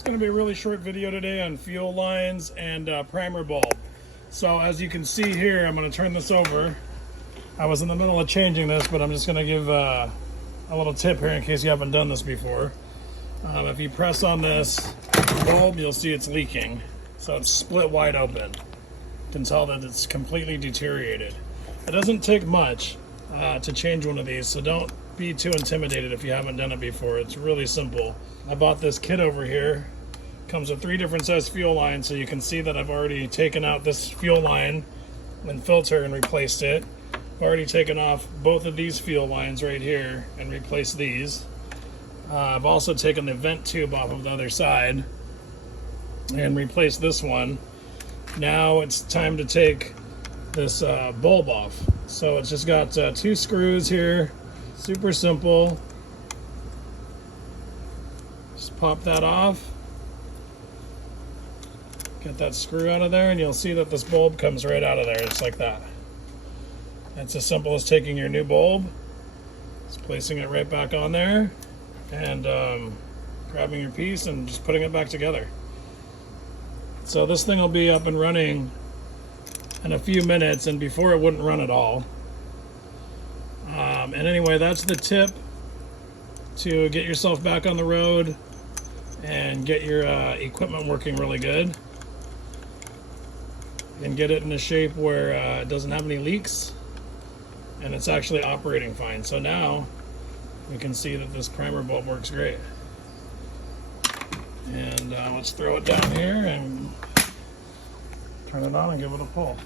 It's going to be a really short video today on fuel lines and primer bulb. So as you can see here, I'm going to turn this over. I was in the middle of changing this, but I'm just going to give a little tip here in case you haven't done this before. If you press on this bulb, you'll see it's leaking. So it's split wide open. You can tell that it's completely deteriorated. It doesn't take much to change one of these, so don't be too intimidated if you haven't done it before. It's really simple. I bought this kit over here. Comes with 3 different size fuel lines, so you can see that I've already taken out this fuel line and filter and replaced it. I've already taken off both of these fuel lines right here and replaced these. I've also taken the vent tube off of the other side and replaced this one. Now it's time to take this bulb off. So it's just got 2 screws here. Super simple. Just pop that off. Get that screw out of there and you'll see that this bulb comes right out of there, just like that. It's as simple as taking your new bulb, just placing it right back on there, and grabbing your piece and just putting it back together. So this thing will be up and running in a few minutes, and before it wouldn't run at all. And anyway, that's the tip to get yourself back on the road and get your equipment working really good and get it in a shape where it doesn't have any leaks and it's actually operating fine. So now we can see that this primer bulb works great. And let's throw it down here and turn it on and give it a pull.